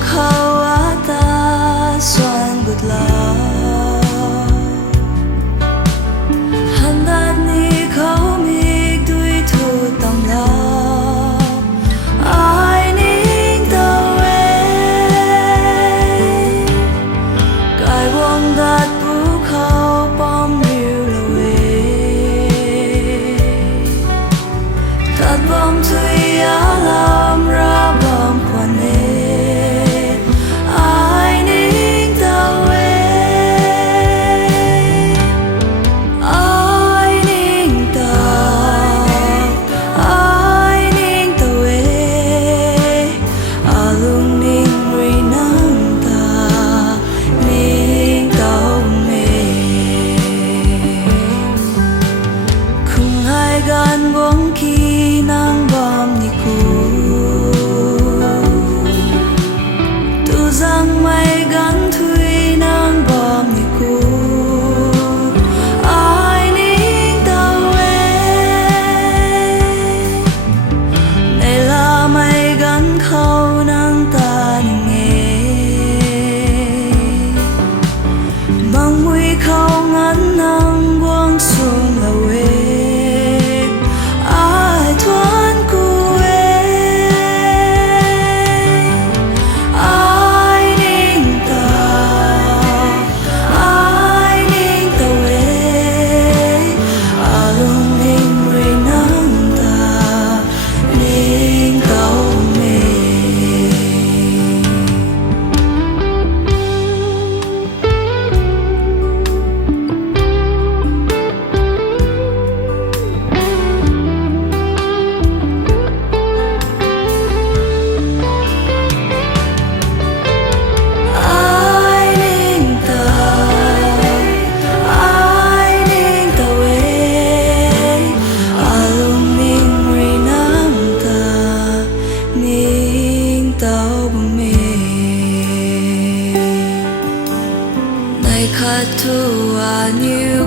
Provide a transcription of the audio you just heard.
khâu á ta xoan gột la han đạt ni khâu mi đuôi thu tầm la ai nín tao cài buông đạt bú khâu bom liu lệ đạt bom thui á làm ra bom quan gan buông khi nang bom ni ku tu giang mai gan thui nang bom ni ku ai nín tao này là mai gan khâu nang ta nghe bằng mũi khâu ngắn nang buông xuống lầu khát thu à như